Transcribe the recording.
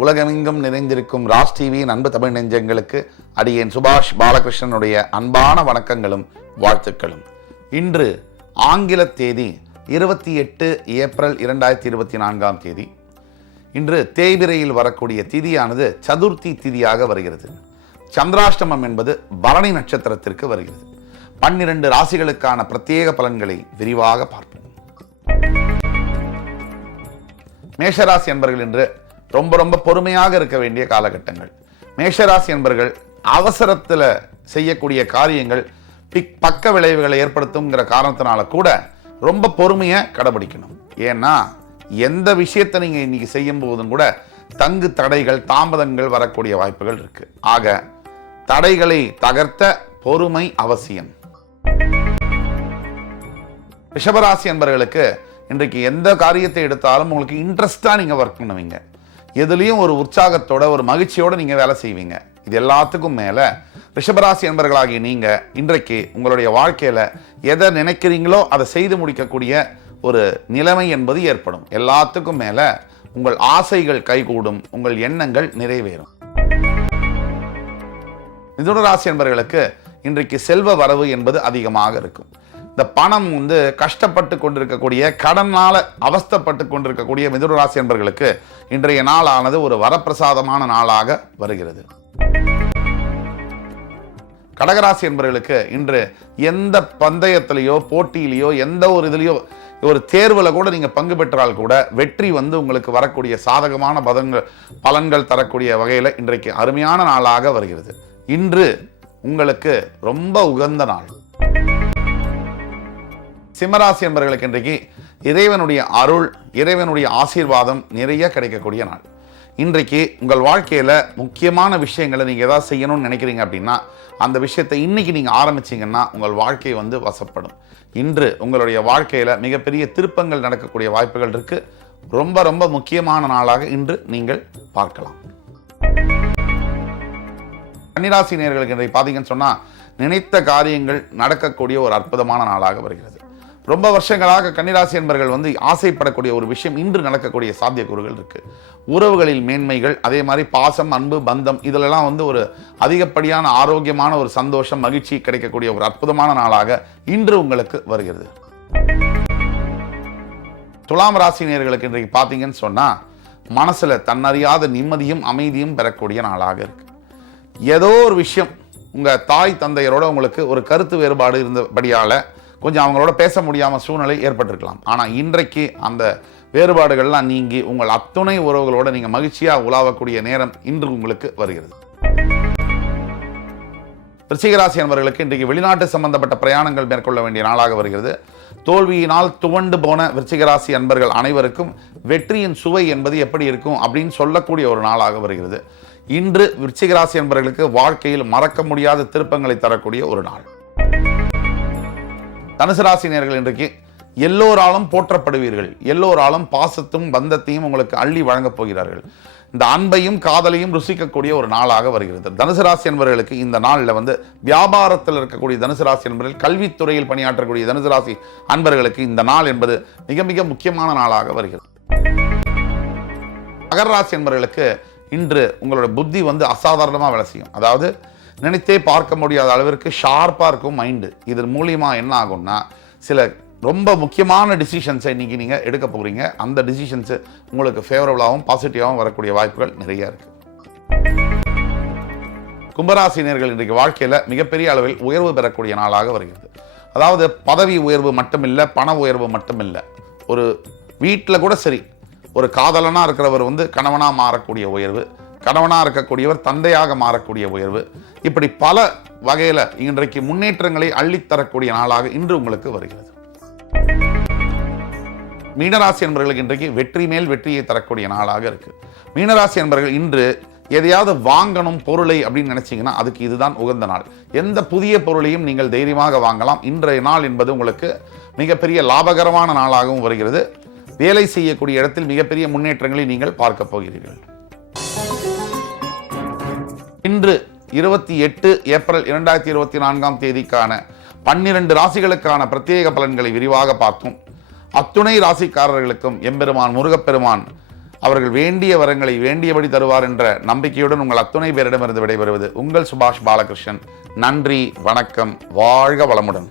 உலகமெங்கும் நிறைந்திருக்கும் ராஜ் டிவியின் அன்பு தமிழ் நெஞ்சங்களுக்கு அடியேன் சுபாஷ் பாலகிருஷ்ணனுடைய அன்பான வணக்கங்களும் வாழ்த்துக்களும். இன்று ஆங்கில தேதி 28 ஏப்ரல் 2024 இன்று தேய்பிரையில் வரக்கூடிய திதியானது சதுர்த்தி திதியாக வருகிறது. சந்திராஷ்டமம் என்பது பரணி நட்சத்திரத்திற்கு வருகிறது. 12 ராசிகளுக்கான பிரத்யேக பலன்களை விரிவாக பார்ப்போம். மேஷராசி என்பர்கள் என்று ரொம்ப பொறுமையாக இருக்க வேண்டிய காலகட்டங்கள். மேஷராசி என்பர்கள் அவசரத்தில் செய்யக்கூடிய காரியங்கள் பக்க விளைவுகளை ஏற்படுத்துங்கிற காரணத்தினால கூட ரொம்ப பொறுமையை கடைபிடிக்கணும். ஏன்னா எந்த விஷயத்தை நீங்கள் இன்னைக்கு செய்யும் போதும் கூட தங்கு தடைகள் தாமதங்கள் வரக்கூடிய வாய்ப்புகள் இருக்கு. ஆக தடைகளை தகர்த்த பொறுமை அவசியம். ரிஷபராசி என்பவர்களுக்கு இன்றைக்கு எந்த காரியத்தை எடுத்தாலும் உங்களுக்கு இன்ட்ரெஸ்டா நீங்க ஒர்க் பண்ணுவீங்க. எதுலையும் ஒரு உற்சாகத்தோட ஒரு மகிழ்ச்சியோட நீங்க வேலை செய்வீங்க. இது எல்லாத்துக்கும் மேல ரிஷபராசி என்பவர்களாகிய நீங்க இன்றைக்கு உங்களுடைய வாழ்க்கையில எதை நினைக்கிறீங்களோ அதை செய்து முடிக்கக்கூடிய ஒரு நிலைமை என்பது ஏற்படும். எல்லாத்துக்கும் மேல உங்கள் ஆசைகள் கைகூடும், உங்கள் எண்ணங்கள் நிறைவேறும். மிதுன ராசி என்பவர்களுக்கு இன்றைக்கு செல்வ வரவு என்பது அதிகமாக இருக்கும். இந்த பணம் கஷ்டப்பட்டு கொண்டிருக்கக்கூடிய கடனால அவஸ்தப்பட்டு கொண்டிருக்கக்கூடிய மிதுன ராசி என்பவர்களுக்கு இன்றைய நாளானது ஒரு வரப்பிரசாதமான நாளாக வருகிறது. கடகராசி என்பவர்களுக்கு இன்று எந்த பந்தயத்திலேயோ போட்டியிலேயோ எந்த ஒரு இதுலையோ ஒரு தேர்வில் கூட நீங்க பங்கு பெற்றால் கூட வெற்றி உங்களுக்கு வரக்கூடிய சாதகமான பலன்கள் தரக்கூடிய வகையில் இன்றைக்கு அருமையான நாளாக வருகிறது. இன்று உங்களுக்கு ரொம்ப உகந்த நாள். சிம்மராசி என்பவர்களுக்கு இன்றைக்கு இறைவனுடைய அருள், இறைவனுடைய ஆசீர்வாதம் நிறைய கிடைக்கக்கூடிய நாள். இன்றைக்கு உங்கள் வாழ்க்கையில முக்கியமான விஷயங்களை நீங்க ஏதாவது செய்யணும்னு நினைக்கிறீங்க அப்படின்னா அந்த விஷயத்தை இன்னைக்கு நீங்க ஆரம்பிச்சீங்கன்னா உங்கள் வாழ்க்கை வசப்படும். இன்று உங்களுடைய வாழ்க்கையில மிகப்பெரிய திருப்பங்கள் நடக்கக்கூடிய வாய்ப்புகள் இருக்கு. ரொம்ப முக்கியமான நாளாக இன்று நீங்கள் பார்க்கலாம். கன்னிராசி நேயர்களுக்கு இன்றைக்கு பார்த்தீங்கன்னு சொன்னா நினைத்த காரியங்கள் நடக்கக்கூடிய ஒரு அற்புதமான நாளாக வருகிறது. ரொம்ப வருஷங்களாக கன்னிராசி என்பவர்கள் ஆசைப்படக்கூடிய ஒரு விஷயம் இன்று நடக்கக்கூடிய சாத்தியக்கூறுகள் இருக்கு. உறவுகளில் மேன்மைகள், அதே மாதிரி பாசம், அன்பு, பந்தம் இதிலெல்லாம் ஒரு அதிகப்படியான ஆரோக்கியமான ஒரு சந்தோஷம், மகிழ்ச்சி கிடைக்கக்கூடிய ஒரு அற்புதமான நாளாக இன்று உங்களுக்கு வருகிறது. துலாம் ராசி நேயர்களுக்கு இன்றைக்கு பார்த்தீங்கன்னு சொன்னா மனசுல தன்னறியாத நிம்மதியும் அமைதியும் பெறக்கூடிய நாளாக இருக்கு. ஏதோ ஒரு விஷயம் உங்க தாய் தந்தையரோட உங்களுக்கு ஒரு கருத்து வேறுபாடு இருந்தபடியால கொஞ்சம் அவங்களோட பேச முடியாம சூழ்நிலை ஏற்பட்டிருக்கலாம். ஆனா இன்றைக்கு அந்த வேறுபாடுகள்லாம் நீங்கி உங்கள் அத்துணை உறவுகளோட நீங்க மகிழ்ச்சியா உலாவக்கூடிய நேரம் இன்று உங்களுக்கு வருகிறது. விருச்சிகராசி என்பவர்களுக்கு இன்றைக்கு வெளிநாட்டு சம்பந்தப்பட்ட பிரயாணங்கள் மேற்கொள்ள வேண்டிய நாளாக வருகிறது. தோல்வியினால் துவண்டு போன விருச்சிகராசி அன்பர்கள் அனைவருக்கும் வெற்றியின் சுவை என்பது எப்படி இருக்கும் அப்படின்னு சொல்லக்கூடிய ஒரு நாளாக வருகிறது. இன்று விருச்சிகராசி என்பவர்களுக்கு வாழ்க்கையில் மறக்க முடியாத திருப்பங்களை தரக்கூடிய ஒரு நாள். தனுசு ராசி நேயர்கள் இன்றைக்கு எல்லோராலும் போற்றப்படுவீர்கள். எல்லோராலும் பாசத்தும் பந்தத்தையும் உங்களுக்கு அள்ளி வழங்கப் போகிறார்கள். இந்த அன்பையும் காதலையும் ருசிக்கக்கூடிய ஒரு நாளாக வருகிறது. தனுசு ராசி என்பவர்களுக்கு இந்த நாளில் வியாபாரத்தில் இருக்கக்கூடிய தனுசு ராசி என்பவர்கள், கல்வித்துறையில் பணியாற்றக்கூடிய தனுசு ராசி அன்பர்களுக்கு இந்த நாள் என்பது மிக முக்கியமான நாளாக வருகிறது. மகர ராசி என்பவர்களுக்கு இன்று உங்களோட புத்தி அசாதாரணமாக வேலை செய்யும். அதாவது நினைத்தே பார்க்க முடியாத அளவிற்கு ஷார்ப்பாக இருக்கும் மைண்டு. இதன் மூலியமா என்ன ஆகும்னா சில ரொம்ப முக்கியமான டிசிஷன்ஸை இன்னைக்கு நீங்கள் எடுக்க போகிறீங்க. அந்த டிசிஷன்ஸு உங்களுக்கு ஃபேவரபுளாகவும் பாசிட்டிவாகவும் வரக்கூடிய வாய்ப்புகள் நிறைய இருக்கு. கும்பராசினியர்கள் இன்றைக்கு வாழ்க்கையில் மிகப்பெரிய அளவில் உயர்வு பெறக்கூடிய நாளாக வருகிறது. அதாவது பதவி உயர்வு மட்டுமில்லை, பண உயர்வு மட்டுமில்லை, ஒரு வீட்டில் கூட சரி, ஒரு காதலனாக இருக்கிறவர் கணவனாக மாறக்கூடிய உயர்வு, கணவனாக இருக்கக்கூடியவர் தந்தையாக மாறக்கூடிய உயர்வு, இப்படி பல வகையில் இன்றைக்கு முன்னேற்றங்களை அள்ளித்தரக்கூடிய நாளாக இன்று உங்களுக்கு வருகிறது. மீனராசி என்பவர்களுக்கு இன்றைக்கு வெற்றி மேல் வெற்றியை தரக்கூடிய நாளாக இருக்கு. மீனராசி என்பவர்கள் இன்று எதையாவது வாங்கணும் பொருளை அப்படின்னு நினைச்சீங்கன்னா அதுக்கு இதுதான் உகந்த நாள். எந்த புதிய பொருளையும் நீங்கள் தைரியமாக வாங்கலாம். இன்றைய நாள் என்பது உங்களுக்கு மிகப்பெரிய லாபகரமான நாளாகவும் வருகிறது. வேலை செய்யக்கூடிய இடத்தில் மிகப்பெரிய முன்னேற்றங்களை நீங்கள் பார்க்க போகிறீர்கள். இன்று 28 ஏப்ரல் 2024 12 ராசிகளுக்கான பிரத்யேக பலன்களை விரிவாக பார்க்கும். அத்துணை ராசிக்காரர்களுக்கும் எம்பெருமான் முருகப்பெருமான் அவர்கள் வேண்டிய வரங்களை வேண்டியபடி தருவார் என்ற நம்பிக்கையுடன் உங்கள் அத்துணை பேரிடமிருந்து விடைபெறுவது உங்கள் சுபாஷ் பாலகிருஷ்ணன். நன்றி, வணக்கம், வாழ்க வளமுடன்.